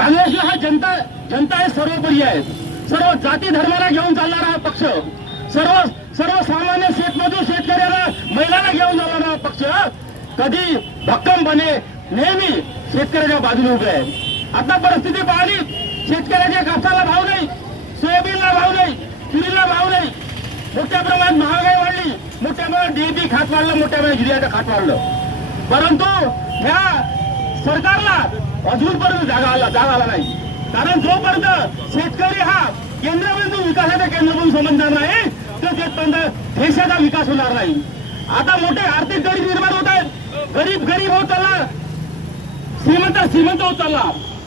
काँग्रेसला हा जनता जनता आहे सर्वोपरी आहे सर्व जाती धर्माला घेऊन चालणारा हा पक्ष. सर्व सर्वसामान्य शेतमजूर शेतकऱ्याला महिलांना घेऊन चालणारा हा पक्ष. कधी भक्कमपणे नेहमी शेतकऱ्याच्या बाजूने उभे आहे आता परिस्थिती पाहिली शेतकऱ्याच्या कापसाला भाव नाही सोयाबीनला भाव नाही तुरीला भाव नाही. मोठ्या प्रमाणात महागाई वाढली मोठ्या प्रमाणात डीएपी खात वाढलं मोठ्या प्रमाणात युरियाचं खात वाढलं. परंतु ह्या सरकारला अजूनपर्यंत जागा आला जागा आला नाही. कारण जोपर्यंत शेतकरी हा केंद्रबिंदू विकासाचा केंद्रबिंदू समजणार नाही तर शेतपर्यंत देशाचा विकास होणार नाही. आता मोठे आर्थिक गरीब निर्माण होत आहेत. गरीब गरीब होत चालला. श्रीमंत श्रीमंत होत चालला.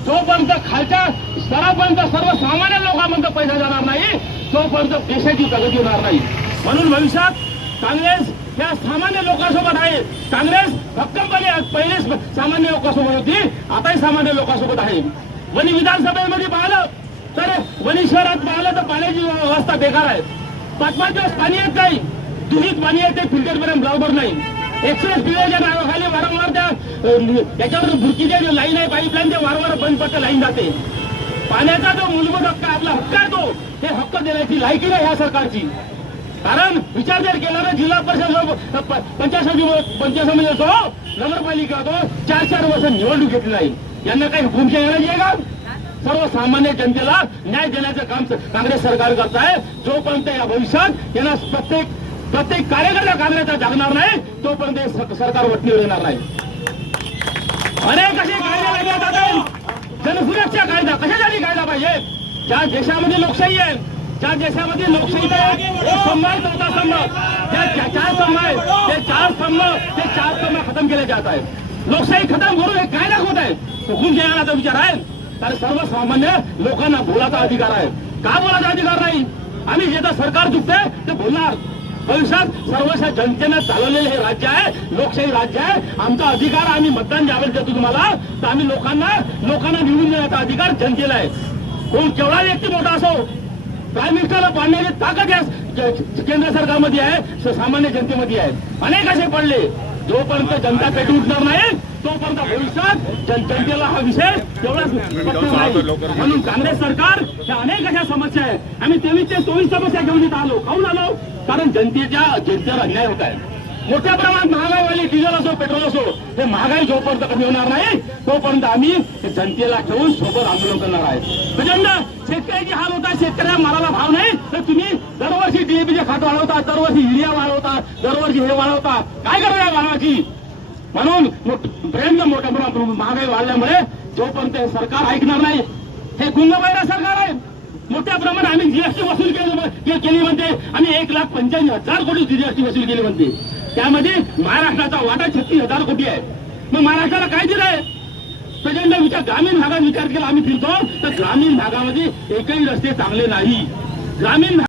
जोपर्यंत खालच्या स्तरापर्यंत सर्वसामान्य लोकांपर्यंत पैसा जाणार नाही तोपर्यंत देशाची प्रगती होणार नाही. म्हणून भविष्यात काँग्रेस या सामान्य लोकांसोबत आहे. काँग्रेस भक्कमपणे पहिलेच सामान्य लोकांसोबत होती. आताही सामान्य लोकांसोबत आहे. वणी विधानसभेमध्ये पाहिलं तर वणी शहरात पाहिलं तर पाण्याची व्यवस्था बेकार आहे. पाच पाच दिवस पाणी येत नाही. दूषित पाणी येते फिल्टरपर्यंत बरोबर नाही. एक्सप्रेस पिण्याच्या नावाखाली वारंवार त्या त्याच्यावर भुकीच्या जे लाईन आहे पाईपलाईन ते वारंवार बंद पडते लाईन जाते. पाण्याचा जो मूलभूत हक्क आपला हक्क आहे तो हे हक्क देण्याची लायकी नाही ह्या सरकारची. कारण विचार जर केला ना जिल्हा परिषद हो, पंचायत समिती पंचायत समिती असो नगरपालिका असो चार चार वर्ष निवडणूक घेतली नाही. यांना काही हुकुमशाही येण्याची आहे का? सर्वसामान्य जनतेला न्याय देण्याचं काम काँग्रेस सरकार करत आहे. जोपर्यंत या भविष्यात यांना प्रत्येक प्रत्येक कार्यकर्ता काँग्रेसचा जागणार नाही तोपर्यंत हे सरकार वटणीवर येणार नाही. अनेक असे कायदे लागले जातात जनसुरक्षा कायदा कशासाठी कायदा पाहिजे? ज्या देशामध्ये लोकशाही आहे ज्या देशामध्ये लोकशाहीचा स्तंभ आहे चौथा स्तंभ त्या चार स्तंभ आहे ते चार स्तंभ ते चार स्तंभ खतम केले जात आहेत. लोकशाही खतम करून हे काय दाखवत आहे? हुकूम घेण्याचा विचार आहे तर सर्वसामान्य लोकांना बोलाचा अधिकार आहे. का बोलाचा अधिकार नाही? आम्ही जे तर सरकार चुकतंय ते बोलणार. भविष्यात सर्वसा जनतेनं चालवलेलं हे राज्य आहे लोकशाही राज्य आहे. आमचा अधिकार आम्ही मतदान ज्यावेळेस देतो तुम्हाला तर आम्ही लोकांना लोकांना निवडून देण्याचा अधिकार जनतेला आहे. कोण केवढा व्यक्ती मोठा असो प्राईम मिनिस्टरला पाडण्याची ताकद या केंद्र सरकारमध्ये आहे सामान्य जनतेमध्ये आहे. अनेक असे पडले. जोपर्यंत जनता पेटी उठणार नाही तोपर्यंत भविष्यात जन जनतेला हा विषय तेवढाच म्हणून काँग्रेस सरकार ह्या अनेक अशा समस्या आहेत. आम्ही तेवीस ते चोवीस समस्या घेऊन इथं आलो. काऊन आलो? कारण जनतेच्या जनतेवर अन्याय होत आहे. मोठ्या प्रमाणात महागाई वाली डिझेल असो पेट्रोल असो हे महागाई जोपर्यंत कमी होणार नाही तोपर्यंत आम्ही जनतेला ठेवून सोबत आंदोलन करणार आहे. प्रचंड शेतकऱ्याची हाल होता शेतकऱ्या मालाला भाव नाही तर तुम्ही दरवर्षी डीएपीचे खात वाढवता दरवर्षी युरिया वाढवता दरवर्षी हे वाढवता. काय करणार मानवाची? म्हणून प्रचंड मोठ्या प्रमाणात महागाई वाढल्यामुळे जोपर्यंत हे सरकार ऐकणार नाही हे गुंगबाईरा सरकार आहे. मोठ्या प्रमाणात आम्ही जीएसटी वसूल केली म्हणते आम्ही एक लाख पंच्याऐंशी हजार कोटी जीएसटी वसूल केली म्हणते. त्यामध्ये महाराष्ट्राचा वाटा छत्तीस हजार कोटी आहे. मग महाराष्ट्राला काय दिलंय? प्रचंड विचार ग्रामीण भागात विचार केला आम्ही फिरतो तर ग्रामीण भागामध्ये एकही रस्ते चांगले नाही. ग्रामीण